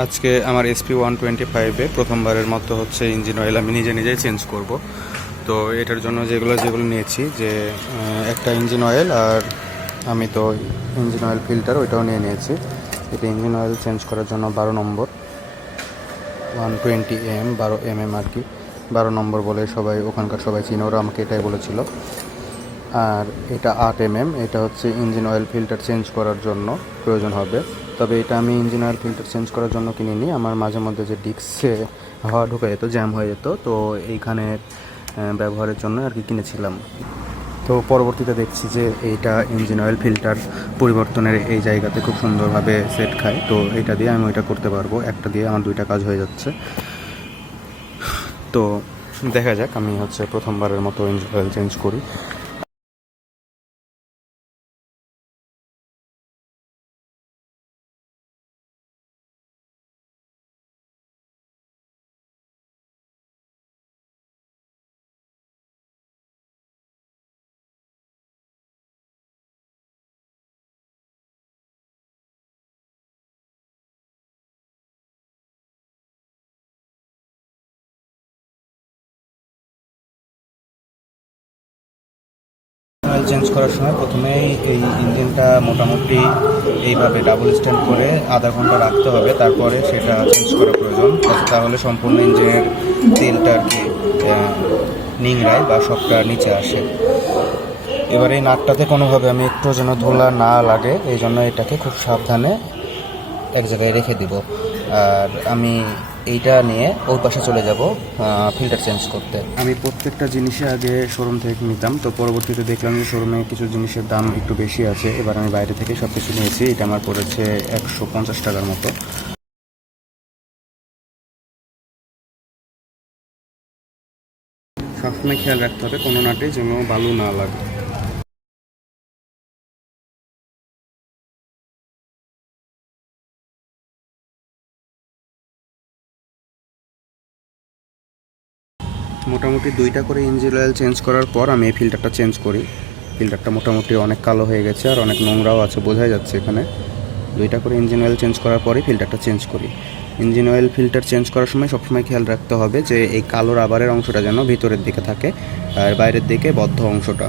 আজকে আমার SP125-এ প্রথমবারের মতো হচ্ছে ইঞ্জিন অয়েল আমি নিজেই চেঞ্জ করব। তো এটার জন্য যেগুলো নিয়েছি যে একটা ইঞ্জিন অয়েল, আর আমি তো ইঞ্জিন অয়েল ফিল্টার ওইটাও নিয়েছি। এটা ইঞ্জিন অয়েল চেঞ্জ করার জন্য 12 নম্বর 120 12 mm আর কি, 12 নম্বর বলে ওখানকার সবাই চিনে, ওরা আমাকে এটাই বলেছিল। আর এটা 8 mm, এটা হচ্ছে ইঞ্জিন অয়েল ফিল্টার চেঞ্জ করার জন্য প্রয়োজন হবে। তবে এটা আমি ইঞ্জিন অয়েল ফিল্টার চেঞ্জ করার জন্য কিনিনি, আমার মাঝে মধ্যে যে ডিস্কে হাওয়া ঢুকে যেত, জ্যাম হয়ে যেত, তো এইখানে ব্যবহারের জন্য আর কি কিনেছিলাম। তো পরবর্তীতে দেখছি যে এইটা ইঞ্জিন অয়েল ফিল্টার পরিবর্তনের এই জায়গাতে খুব সুন্দরভাবে সেট খায়, তো এটা দিয়ে আমি ওইটা করতে পারবো। একটা দিয়ে আমার দুইটা কাজ হয়ে যাচ্ছে। তো দেখা যাক, আমি হচ্ছে প্রথমবারের মতো ইঞ্জিন অয়েল চেঞ্জ করি। অয়েল চেঞ্জ করার সময় প্রথমেই এই ইঞ্জিনটা মোটামুটি এইভাবে ডাবল স্ট্যান্ড করে আধা ঘন্টা রাখতে হবে, তারপরে সেটা চেঞ্জ করা প্রয়োজন। তাহলে সম্পূর্ণ ইঞ্জিনের তেলটা আর কি নিংড়ায় বা সবটা নিচে আসে। এবার এই নাটটাতে কোনোভাবে আমি একটু যেন ধুলা না লাগে, এই জন্য এটাকে খুব সাবধানে এক জায়গায় রেখে দিব। আর আমি এইটা নিয়ে ওর পাশে চলে যাব ফিল্টার চেঞ্জ করতে। আমি প্রত্যেকটা জিনিসে আগে শোরুম থেকে নিতাম, তো পরবর্তীতে দেখলাম যে শোরুমে কিছু জিনিসের দাম একটু বেশি আছে। এবার আমি বাইরে থেকে সব কিছু নিয়েছি, এটা আমার পড়েছে 150 টাকার মতো। সবসময় খেয়াল রাখতে হবে কোনো নাটে যেন বালু না লাগে। মোটামুটি 2টা করে ইঞ্জিন অয়েল চেঞ্জ করার পর আমি এই ফিল্টারটা চেঞ্জ করি। ফিল্টারটা মোটামুটি অনেক কালো হয়ে গেছে আর অনেক নোংরাও আছে, বোঝাই যাচ্ছে এখানে। 2টা করে ইঞ্জিন অয়েল চেঞ্জ করার পরই ফিল্টারটা চেঞ্জ করি। ইঞ্জিন অয়েল ফিল্টার চেঞ্জ করার সময় সবসময় খেয়াল রাখতে হবে যে এই কালো রাবারের অংশটা যেন ভিতরের দিকে থাকে আর বাইরের দিকে বদ্ধ অংশটা।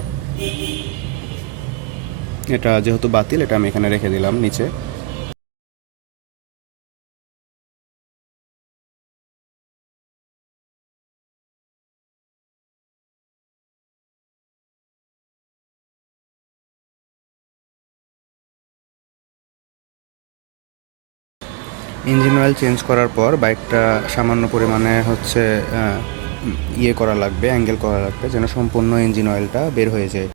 এটা যেহেতু বাতিল, এটা আমি এখানে রেখে দিলাম নিচে। ইঞ্জিন অয়েল চেঞ্জ করার পর বাইকটা সামান্য পরিমাণে হচ্ছে করা লাগবে, অ্যাঙ্গেল করা লাগবে যেন সম্পূর্ণ ইঞ্জিন অয়েলটা বের হয়ে যায়।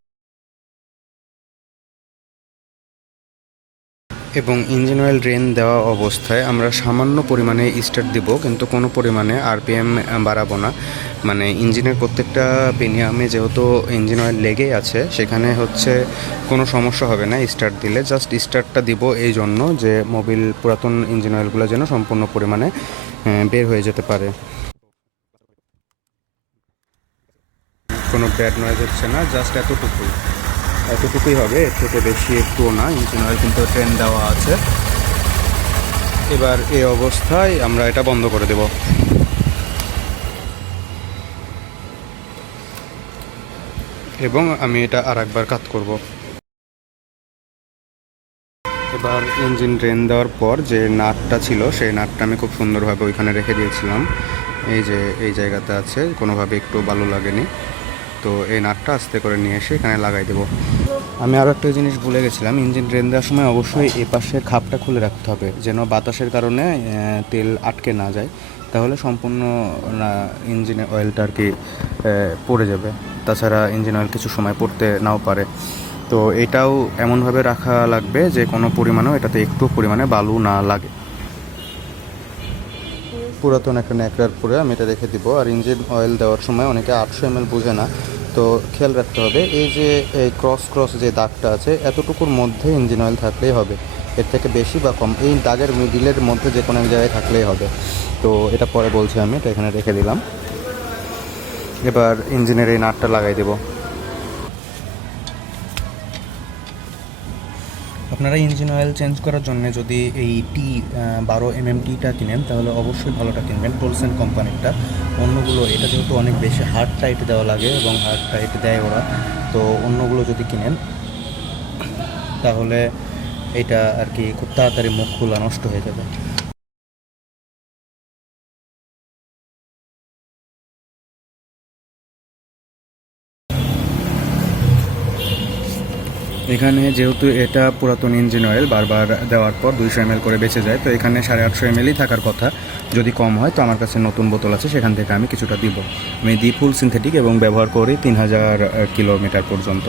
এবং ইঞ্জিন অয়েল ড্রেন দেওয়া অবস্থায় আমরা সামান্য পরিমাণে স্টার্ট দিব, কিন্তু কোনো পরিমাণে আরপিএম বাড়াবো না। মানে ইঞ্জিনের প্রত্যেকটা পিনিয়ামে যেহেতু ইঞ্জিন অয়েল লেগেই আছে, সেখানে হচ্ছে কোনো সমস্যা হবে না স্টার্ট দিলে। জাস্ট স্টার্টটা দিব এই জন্য যে মোবিল পুরাতন ইঞ্জিন অয়েলগুলো যেন সম্পূর্ণ পরিমাণে বের হয়ে যেতে পারে। কোনো ব্যাড নয়েজ হচ্ছে না, জাস্ট এতটুকুই হবে, এর থেকে বেশি একটুও না। ইঞ্জিন অয়েল কিন্তু ট্রেন দেওয়া আছে। এবার এই অবস্থায় আমরা এটা বন্ধ করে দেব এবং আমি এটা আর একবার কাট করব। এবার ইঞ্জিন ড্রেন দেওয়ার পর যে নাটটা ছিল সেই নাটটা আমি খুব সুন্দরভাবে ওইখানে রেখে দিয়েছিলাম। এই যে এই জায়গাতে আছে, কোনোভাবে একটু ভালো লাগেনি। তো এই নাটটা আস্তে করে নিয়ে এসে এখানে লাগাই দেবো। আমি আরও একটা জিনিস ভুলে গেছিলাম, ইঞ্জিন ড্রেন দেওয়ার সময় অবশ্যই এ পাশের খাপটা খুলে রাখতে হবে যেন বাতাসের কারণে তেল আটকে না যায়, তাহলে সম্পূর্ণ ইঞ্জিনের অয়েলটা আর কি পড়ে যাবে। তাছাড়া ইঞ্জিন অয়েল কিছু সময় পড়তে নাও পারে। তো এটাও এমনভাবে রাখা লাগবে যে কোনো পরিমাণেও এটাতে একটু পরিমাণে বালু না লাগে। পুরাতন একটা ন্যাকড়ার পরে আমি এটা রেখে দিব। আর ইঞ্জিন অয়েল দেওয়ার সময় অনেকে 800 ml বোঝে না, তো খেয়াল রাখতে হবে এই যে এই ক্রস যে দাগটা আছে এতটুকুর মধ্যে ইঞ্জিন অয়েল থাকলেই হবে, এর থেকে বেশি বা কম এই দাগের মিডিলের মধ্যে যে কোনো এক জায়গায় থাকলেই হবে। তো এটা পরে বলছি, আমি এটা এখানে রেখে দিলাম। এবার ইঞ্জিনের এই নাটটা লাগাই দেব। আপনারা ইঞ্জিন অয়েল চেঞ্জ করার জন্য যদি এই T12 mm টা কিনেন তাহলে অবশ্যই ভালোটা কিনবেন, টোলসেন কোম্পানিরটা। অন্যগুলো এটা যেহেতু অনেক বেশি হার্ড টাইট দেওয়া লাগে এবং হার্ড টাইট দেয় ওরা, তো অন্যগুলো যদি কিনেন তাহলে এটা আর কি খুব তাড়াতাড়ি মুখ খোলা নষ্ট হয়ে যাবে। এখানে যেহেতু এটা পুরাতন ইঞ্জিন অয়েল বারবার দেওয়ার পর 200 ml করে বেঁচে যায়, তো এখানে 850 ml থাকার কথা। যদি কম হয় তো আমার কাছে নতুন বোতল আছে, সেখান থেকে আমি কিছুটা দিব। আমি দিই ফুল সিনথেটিক এবং ব্যবহার করি 3000 কিলোমিটার পর্যন্ত।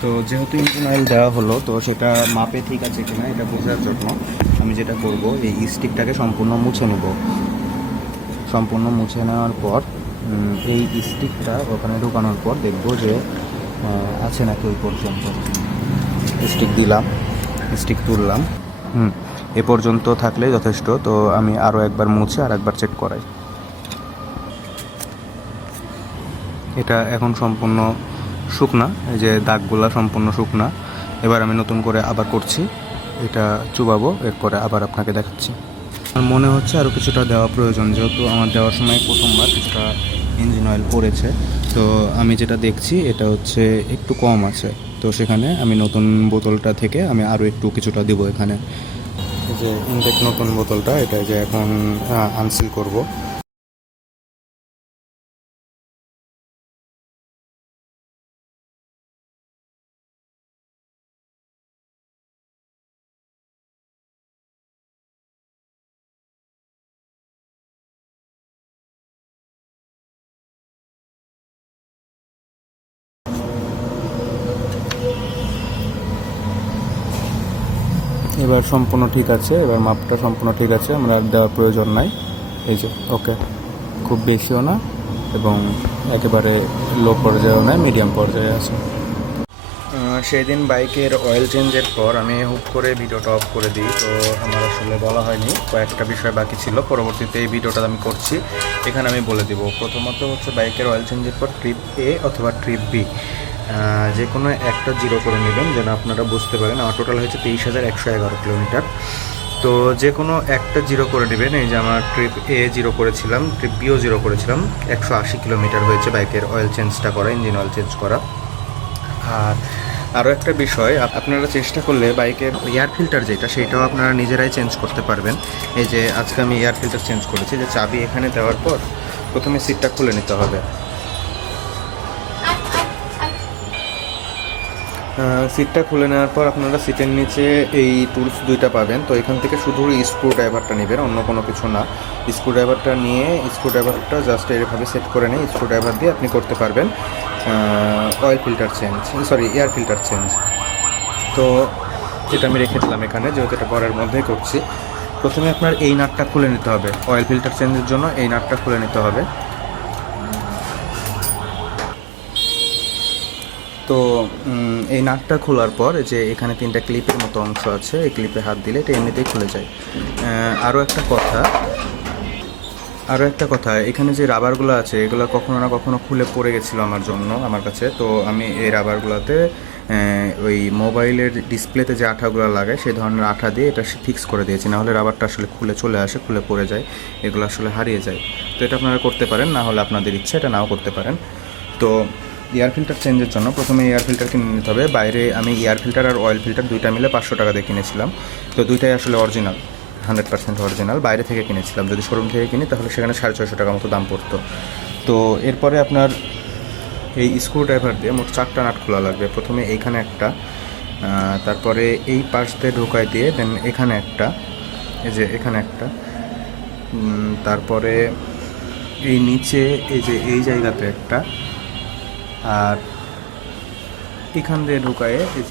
তো যেহেতু ইঞ্জিন অয়েল দেওয়া হলো, তো সেটা মাপে ঠিক আছে কিনা এটা বোঝার জন্য আমি যেটা করব, এই স্টিকটাকে সম্পূর্ণ মুছে নেব। সম্পূর্ণ মুছে নেওয়ার পর এই স্টিকটা ওখানে ঢোকানোর পর দেখবো যে আছে নাকি ওই পর্যন্ত। স্টিক দিলাম, স্টিক তুললাম, এ পর্যন্ত থাকলে যথেষ্ট। তো আমি আরও একবার মুছে আর একবার চেক করাই। এটা এখন সম্পূর্ণ শুকনা, এই যে দাগগুলা সম্পূর্ণ শুকনা। এবার আমি নতুন করে আবার করছি, এটা চুবাবো, এরপরে আবার আপনাকে দেখাচ্ছি। আমার মনে হচ্ছে আরও কিছুটা দেওয়া প্রয়োজন, যেহেতু আমার দেওয়ার সময় প্রথমবার কিছুটা ইঞ্জিন অয়েল পড়েছে। তো আমি যেটা দেখছি এটা হচ্ছে একটু কম আছে, তো সেখানে আমি নতুন বোতলটা থেকে আমি আরও একটু কিছুটা দিব এখানে। এই যে ইনটেক নতুন বোতলটা, এটা যে এখন আনসিল করব। এবার সম্পূর্ণ ঠিক আছে, এবার মাপটা সম্পূর্ণ ঠিক আছে, আমরা আর দেওয়ার প্রয়োজন নাই। এই যে ওকে, খুব বেশিও না এবং একেবারে লো পর্যায়েও নয়, মিডিয়াম পর্যায়ে আছে। সেদিন বাইকের অয়েল চেঞ্জের পর আমি হুট করে ভিডিওটা অফ করে দিই, তো আমার আসলে বলা হয়নি, কয়েকটা বিষয় বাকি ছিল। পরবর্তীতে এই ভিডিওটা আমি করছি, এখানে আমি বলে দিব। প্রথমত হচ্ছে বাইকের অয়েল চেঞ্জের পর ট্রিপ A অথবা ট্রিপ B যে কোনো একটা জিরো করে নেবেন, যেন আপনারা বুঝতে পারেন। আমার টোটাল হয়েছে 23,111 কিলোমিটার। তো যে কোনো একটা জিরো করে নেবেন। এই যে আমার ট্রিপ A জিরো করেছিলাম, ট্রিপ Bও জিরো করেছিলাম। 180 কিলোমিটার হয়েছে বাইকের অয়েল চেঞ্জটা করা, ইঞ্জিন অয়েল চেঞ্জ করা। আর আরও একটা বিষয়, আপনারা চেষ্টা করলে বাইকের এয়ার ফিল্টার যেটা, সেটাও আপনারা নিজেরাই চেঞ্জ করতে পারবেন। এই যে আজকে আমি এয়ার ফিল্টার চেঞ্জ করেছি, যে চাবি এখানে দেওয়ার পর প্রথমে সিটটা খুলে নিতে হবে। সিটটা খুলে নেওয়ার পর আপনারা সিটের নিচে এই টুলস দুইটা পাবেন। তো এখান থেকে শুধু স্ক্রু ড্রাইভারটা নেবেন, অন্য কোনো কিছু না। স্ক্রু ড্রাইভারটা নিয়ে স্ক্রু ড্রাইভারটা জাস্ট এভাবে সেট করে নিয়ে স্ক্রু ড্রাইভার দিয়ে আপনি করতে পারবেন oil filter change, air filter change. তো এটা আমি রেখে দিলাম এখানে, যেহেতু এটা ঘরের মধ্যেই করছি। প্রথমে আপনার এই নাটটা খুলে নিতে হবে, অয়েল ফিল্টার চেঞ্জের জন্য এই নাটটা খুলে নিতে হবে। তো এই নাটটা খোলার পর যে এখানে 3টা ক্লিপের মতো অংশ আছে, এই ক্লিপে হাত দিলে এটা এমনিতেই খুলে যায়। আরও একটা কথা, এখানে যে রাবারগুলো আছে এগুলো কখনো না কখনো খুলে পড়ে গেছিলো আমার কাছে। তো আমি এই রাবারগুলোতে ওই মোবাইলের ডিসপ্লেতে যে আঠাগুলো লাগায় সেই ধরনের আঠা দিয়ে এটা ফিক্স করে দিয়েছি, নাহলে রাবারটা আসলে খুলে চলে আসে, খুলে পড়ে যায়, এগুলো আসলে হারিয়ে যায়। তো এটা আপনারা করতে পারেন, না হলে আপনাদের ইচ্ছা এটা নাও করতে পারেন। তো এয়ার ফিল্টার চেঞ্জের জন্য প্রথমে এয়ার ফিল্টার কিনে নিতে হবে। বাইরে আমি এয়ার ফিল্টার আর অয়েল ফিল্টার দুইটা মিলে 500 টাকা দিয়ে কিনেছিলাম। তো দুইটাই আসলে অরিজিনাল, 100% অরিজিনাল। বাইরে থেকে কিনেছিলাম, যদি শোরুম থেকে কিনি তাহলে সেখানে 650 টাকা মতো দাম পড়তো। তো এরপরে আপনার এই স্ক্রু ড্রাইভার দিয়ে মোট 4টা নাট খোলা লাগবে। প্রথমে এইখানে একটা, তারপরে এই পাশ দিয়ে ঢোকাই দিয়ে দেন এখানে একটা, এই যে এখানে একটা, তারপরে এই নিচে এই যে এই জায়গাতে একটা, আর এখান দিয়ে ঢুকায়ে এই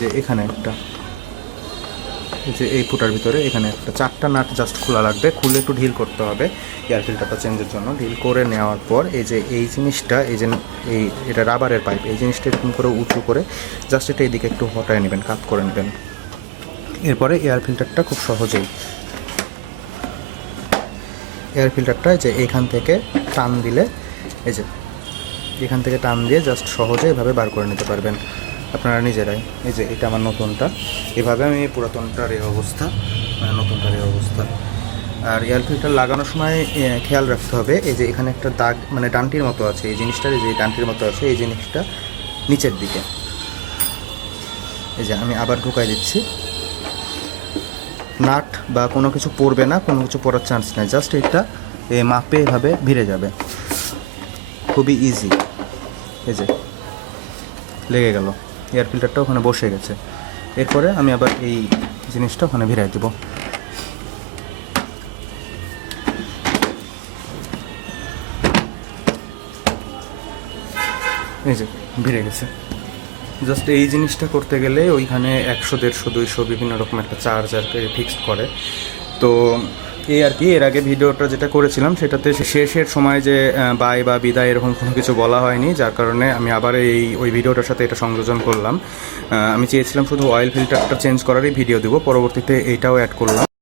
যে এখানে একটা, এই যে এই ফুটার ভিতরে এখানে একটা, 4টা নাট জাস্ট খোলা লাগবে। খুলে একটু ঢিল করতে হবে এয়ার ফিল্টারটা চেঞ্জের জন্য। ঢিল করে নেওয়ার পর এই যে এই জিনিসটা, এটা রাবারের পাইপ, এই জিনিসটা এরকম করে উঁচু করে জাস্ট এটা এইদিকে একটু হটায় নেবেন, কাত করে নেবেন। এরপরে এয়ার ফিল্টারটা খুব সহজেই এয়ার ফিল্টারটা যে এখান থেকে টান দিলে, এই যে এখান থেকে টান দিয়ে জাস্ট সহজে এভাবে বার করে নিতে পারবেন আপনারা নিজেরাই। এই যে এটা আমার নতুনটা, এভাবে আমি পুরাতনটার এই অবস্থা, নতুনটার এই অবস্থা। আর এয়ার ফিল্টার লাগানোর সময় খেয়াল রাখতে হবে, এই যে এখানে একটা দাগ মানে ডান্টির মতো আছে, এই জিনিসটার যে ডান্টির মতো আছে এই জিনিসটা নিচের দিকে। এই যে আমি আবার ঢুকাই দিচ্ছি, নাট বা কোনো কিছু পড়বে না, কোনো কিছু পড়ার চান্স নেই, জাস্ট এটা মাপে এভাবে ভিড়ে যাবে, খুবই ইজি। এই যে লেগে গেল, এয়ার ফিল্টারটা ওখানে বসে গেছে। এরপরে আমি আবার এই জিনিসটা ওখানে ভিড়াই দেবো। এই যে ভিড়ে গেছে। জাস্ট এই জিনিসটা করতে গেলে ওইখানে 100, 150, 200 বিভিন্ন রকম একটা চার্জ আর কি ফিক্সড করে। তো এই আর কি, এর আগে ভিডিওটা যেটা করেছিলাম সেটাতে শেষের সময় যে বাই বা বিদায় এরকম কোনো কিছু বলা হয়নি, যার কারণে আমি আবার ওই ভিডিওটার সাথে এটা সংযোজন করলাম। আমি চেয়েছিলাম শুধু অয়েল ফিল্টারটা চেঞ্জ করারই ভিডিও দেবো, পরবর্তীতে এইটাও অ্যাড করলাম।